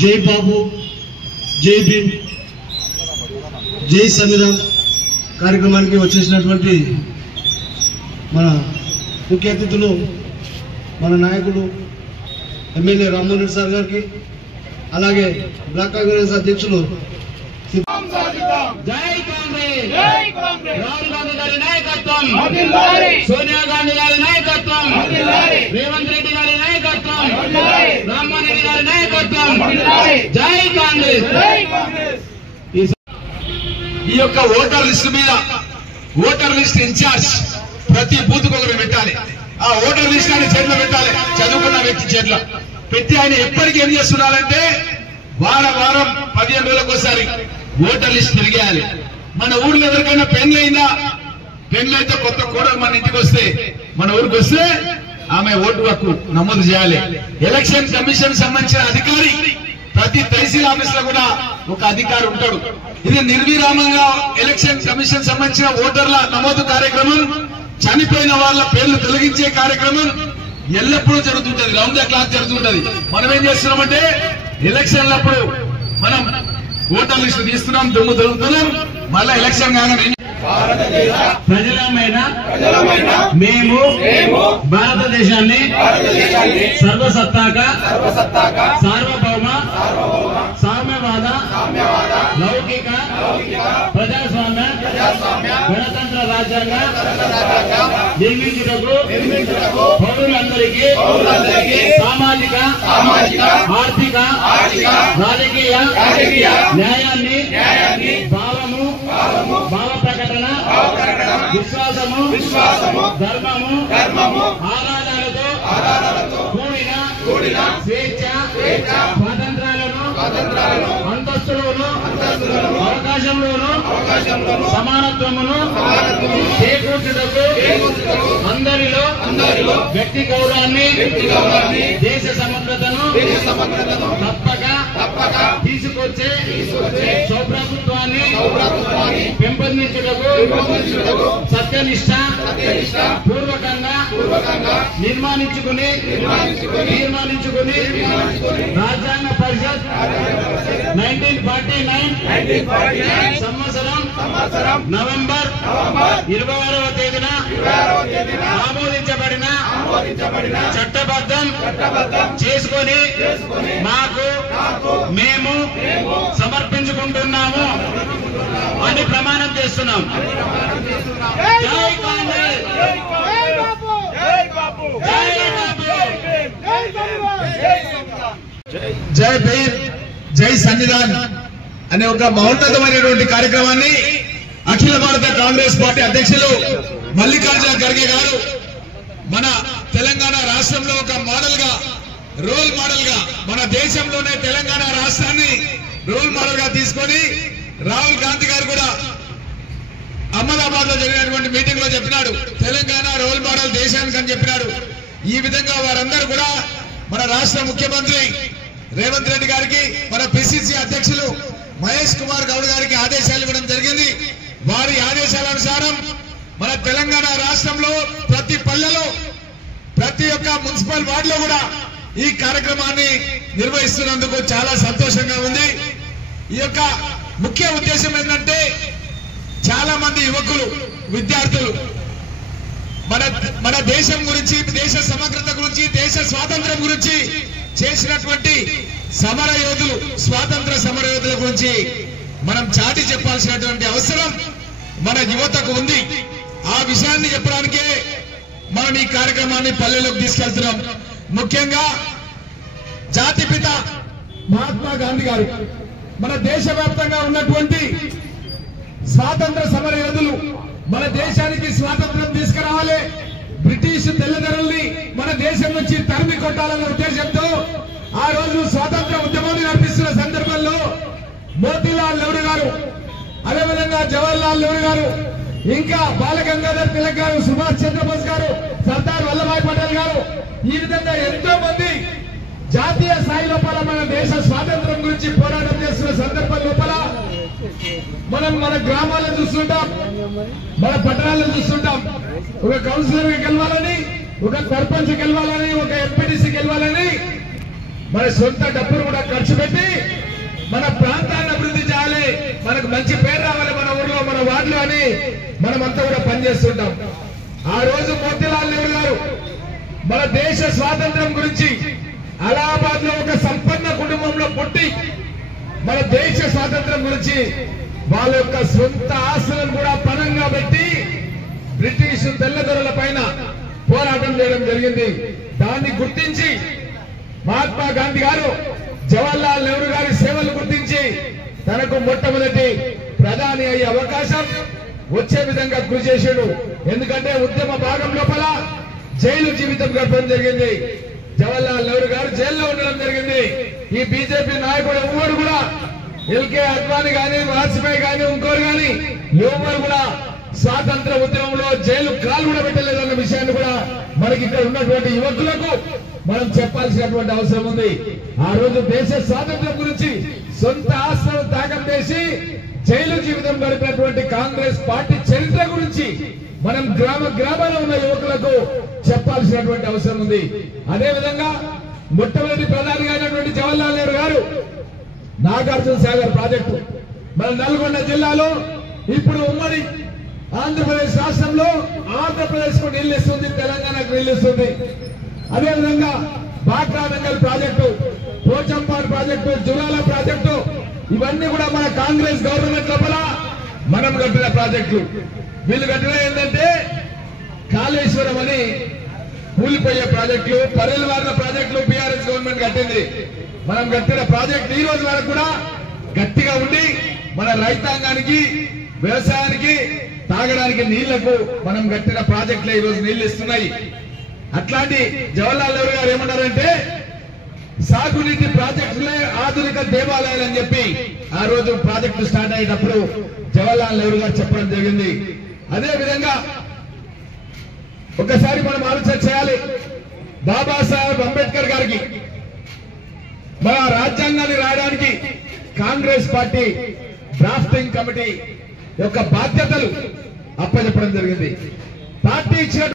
జై బాబు, జై భీమ్, జై సంవిధాన్ కార్యక్రమానికి వచ్చేసినటువంటి మన ముఖ్య అతిథులు, మన నాయకుడు ఎమ్మెల్యే రామ్మోహన్ రెడ్డి సార్ గారికి, అలాగే బ్లాక్ కాంగ్రెస్ అధ్యక్షులు జై కాంగ్రెస్, రాహుల్ గాంధీ గారి నాయకత్వం, సోనియా గాంధీ గారి నాయకత్వం, రేవంత్ రెడ్డి గారి నాయకత్వం, రామ్మోహన్ రెడ్డి గారి నాయకత్వం, జై కాంగ్రెస్. ఈ యొక్క ఓటర్ లిస్టు మీద ఓటర్ లిస్ట్ ఇన్ఛార్జ్ ప్రతి బూత్ కు ఒకరు పెట్టాలి. ఆ ఓటర్ లిస్ట్ ఆయన చేతిలో పెట్టాలి, చదువుకున్న వ్యక్తి చేతిలో పెట్టి ఆయన ఎప్పటికీ ఏం చేస్తున్నారంటే వారం 15 రోజులకు ఒకసారి ఓటర్ లిస్ట్ తిరిగేయాలి. మన ఊర్లో ఎవరికైనా పెన్లు అయిందా, పెన్లు అయితే కొత్త కోడలు మన ఇంటికి వస్తే, మన ఊరికి వస్తే ఆమె ఓటు హక్కు నమోదు చేయాలి. ఎలక్షన్ కమిషన్ సంబంధించిన అధికారి ప్రతి తహసీల్ ఆఫీస్ లో కూడా ఒక అధికారి ఉంటాడు. ఇది నిర్విరామంగా ఎలక్షన్ కమిషన్ సంబంధించిన ఓటర్ల నమోదు కార్యక్రమం, చనిపోయిన వాళ్ళ పేర్లు తొలగించే కార్యక్రమం ఎల్లప్పుడూ జరుగుతుంటది, రౌండ్ ద క్లాక్ జరుగుతుంటది. మనం ఏం చేస్తున్నామంటే ఎలక్షన్లప్పుడు మనం ఓటర్ లిస్టు తీస్తున్నాం, దుమ్ము తొలుగుతున్నాం, మళ్ళా ఎలక్షన్ కాగానే ప్రజలమైన మేము భారతదేశాన్ని సర్వసత్తాక సార్వభౌమ సామ్యవాద లౌకిక ప్రజాస్వామ్య గణతంత్ర రాజ్యాంగ నిర్మించుటకు పౌరులందరికీ సామాజిక ఆర్థిక రాజకీయ న్యాయాన్ని భావము భావ ప్రకటన విశ్వాసము ధర్మము ఆరాధనలతో కూడిన స్వేచ్ఛ స్వాతంత్రాలను అంతస్తులను అవకాశంలోను సమానత్వమును చేకూర్చుటకు అందరిలో వ్యక్తి గౌరవాన్ని దేశ సమగ్రతను తప్పక తీసుకొచ్చే సౌప్రభుత్వాన్ని పెంపొందించుటకు సత్యనిష్ట పూర్వకంగా నిర్మాణించుకుని రాజ్యాంగ పరిషత్ 1949 సంవత్సరం నవంబర్ 26వ తేదీన ఆమోదించబడిన చట్టబద్ధం చేసుకొని మాకు మేము సమర్పించుకుంటున్నాము అని ప్రమాణం చేస్తున్నాం. జై కాంగ్రెస్, జై భీమ్, జై సంవిధాన్ అనే ఒక మహోన్నతమైనటువంటి కార్యక్రమాన్ని అఖిల భారత కాంగ్రెస్ పార్టీ అధ్యక్షులు మల్లికార్జున ఖర్గే గారు మన తెలంగాణ రాష్ట్రంలో ఒక మోడల్ గా, రోల్ మోడల్ గా, మన దేశంలోనే తెలంగాణ రాష్ట్రాన్ని రోల్ మోడల్ గా తీసుకొని రాహుల్ గాంధీ గారు కూడా అహ్మదాబాద్ లో జరిగినటువంటి మీటింగ్ లో చెప్పినాడు, తెలంగాణ రోల్ మోడల్ దేశానికి అని చెప్పినాడు. ఈ విధంగా వారందరూ కూడా మన రాష్ట్ర ముఖ్యమంత్రి రేవంత్ రెడ్డి గారికి, మన పిసిసి అధ్యక్షులు మహేష్ కుమార్ గౌడ్ గారికి ఆదేశాలు ఇవ్వడం జరిగింది. వారి ఆదేశాల అనుసారం మన తెలంగాణ రాష్ట్రంలో ప్రతి పల్లెలో, ప్రతి ఒక్క మున్సిపల్ వార్డులో కూడా ఈ కార్యక్రమాన్ని నిర్వహిస్తున్నందుకు చాలా సంతోషంగా ఉంది. ఈ యొక్క ముఖ్య ఉద్దేశం ఏంటంటే చాలా మంది యువకులు, విద్యార్థులు మన దేశం గురించి, దేశ సమగ్రత గురించి, దేశ స్వాతంత్ర్యం గురించి చేసినటువంటి సమర యోధులు, స్వాతంత్ర సమర యోధుల గురించి మనం చాటి చెప్పాల్సినటువంటి అవసరం మన యువతకు ఉంది. ఆ విషయాన్ని చెప్పడానికే మనం ఈ కార్యక్రమాన్ని పల్లెలోకి తీసుకెళ్తున్నాం. ముఖ్యంగా జాతిపిత మహాత్మా గాంధీ గారు మన దేశవ్యాప్తంగా ఉన్నటువంటి స్వాతంత్ర సమర యోధులు మన దేశానికి స్వాతంత్రం తీసుకురావాలి, బ్రిటిష్ తెల్లదొరల్ని మన దేశం నుంచి తరిమి కొట్టాలన్న ఉద్దేశంతో ఆ రోజు స్వాతంత్ర ఉద్యమాన్ని నడిపిస్తున్న సందర్భంలో మోతీలాల్ నెహ్రూ గారు, అదేవిధంగా జవహర్లాల్ నెహ్రూ గారు, ఇంకా బాలగంగాధర్ తిలక్ గారు, సుభాష్ చంద్రబోస్ గారు, సర్దార్ వల్లభాయ్ పటేల్ గారు, ఈ విధంగా ఎంతో మంది జాతీయ స్థాయి లోపల మన దేశ స్వాతంత్రం గురించి పోరాటం చేస్తున్న సందర్భం లోపల మనం మన గ్రామాలను చూస్తుంటాం, మన పట్టణాలను చూస్తుంటాం. ఒక కౌన్సిలర్ గెలవాలని, ఒక సర్పంచ్ గెలవాలని, ఒక ఎంపీటీసీ గెలవాలని మన సొంత డబ్బులు కూడా ఖర్చు పెట్టి మన ప్రాంతాన్ని అభివృద్ధి చేయాలి, మనకు మంచి పేరు రావాలి మన ఊర్లో మన వార్డులో అని మనమంతా కూడా పనిచేస్తుంటాం. ఆ రోజు మోతీలాల్ నెహ్రూ గారు మన దేశ స్వాతంత్ర్యం గురించి అలహాబాద్ లో ఒక సంపన్న కుటుంబంలో పుట్టి మన దేశ స్వాతంత్ర్యం గురించి వాళ్ళ యొక్క సొంత ఆస్తులను కూడా పణంగా పెట్టి బ్రిటిష్ తెల్లదొరల పైన పోరాటం చేయడం జరిగింది. దాన్ని గుర్తించి మహాత్మా గాంధీ గారు జవహర్లాల్ నెహ్రూ గారి సేవలు గుర్తించి తనకు మొట్టమొదటి ప్రధాని అయ్యే అవకాశం వచ్చే విధంగా కృషి చేశాడు. ఎందుకంటే ఉద్యమ భాగం లోపల జైలు జీవితం గడపడం జరిగింది. జవహర్లాల్ నెహ్రూ గారు జైల్లో ఉండడం జరిగింది. ఈ బీజేపీ నాయకుడు ఎవరు కూడా ఎల్కే అద్వానీ గాని వాజ్పేయి గాని ఇంకోరు గాని ఎవరు కూడా స్వాతంత్ర ఉద్యమంలో జైలు కాలు కూడా పెట్టలేదన్న విషయాన్ని కూడా మనకి ఇక్కడ ఉన్నటువంటి యువకులకు మనం చెప్పాల్సినటువంటి అవసరం ఉంది. ఆ రోజు దేశ స్వాతంత్ర్యం గురించి సొంత ఆస్తులను త్యాగం చేసి జైలు జీవితం గడిపినటువంటి కాంగ్రెస్ పార్టీ చరిత్ర గురించి మనం గ్రామాల ఉన్న యువకులకు చెప్పాల్సినటువంటి అవసరం ఉంది. అదే విధంగా మొట్టమొదటి ప్రధానిగా అయినటువంటి జవహర్లాల్ నెహ్రూ గారు నాగార్జున సాగర్ ప్రాజెక్టు మన నల్గొండ జిల్లాలో ఇప్పుడు ఉమ్మడి ఆంధ్రప్రదేశ్ రాష్ట్రంలో ఆంధ్రప్రదేశ్ కు నీళ్లు ఇస్తుంది, తెలంగాణకు నీళ్లు ఇస్తుంది. అదేవిధంగా Bhakra Nangal project, Pochampadu project, Jurala project ఇవన్నీ కూడా మన కాంగ్రెస్ గవర్నమెంట్ లోపల మనం కట్టిన ప్రాజెక్టులు. వీళ్ళు కట్టిన ఏంటంటే కాళేశ్వరం అని కూలిపోయే ప్రాజెక్టులు, పరేలు వారిన ప్రాజెక్టులు బీఆర్ఎస్ గవర్నమెంట్ కట్టింది. మనం కట్టిన ప్రాజెక్టు ఈ రోజు వరకు కూడా గట్టిగా ఉండి మన రైతాంగానికి వ్యవసాయానికి తాగడానికి నీళ్లకు మనం కట్టిన ప్రాజెక్టులే ఈ రోజు నీళ్లు ఇస్తున్నాయి. అట్లాంటి జవహర్లాల్ నెహ్రూ గారు ఏమన్నారంటే సాగునీటి ప్రాజెక్టులే ఆధునిక దేవాలయాలు అని చెప్పి ఆ రోజు ప్రాజెక్టు స్టార్ట్ అయ్యేటప్పుడు జవహర్లాల్ నెహ్రూ గారు చెప్పడం జరిగింది. అదే విధంగా ఒకసారి మనం ఆలోచన చేయాలి. బాబాసాహెబ్ అంబేద్కర్ గారికి మన రాజ్యాంగాన్ని రాయడానికి కాంగ్రెస్ పార్టీ డ్రాఫ్టింగ్ కమిటీ యొక్క బాధ్యతలు అప్పచెప్పడం జరిగింది. పార్టీ ఇచ్చిన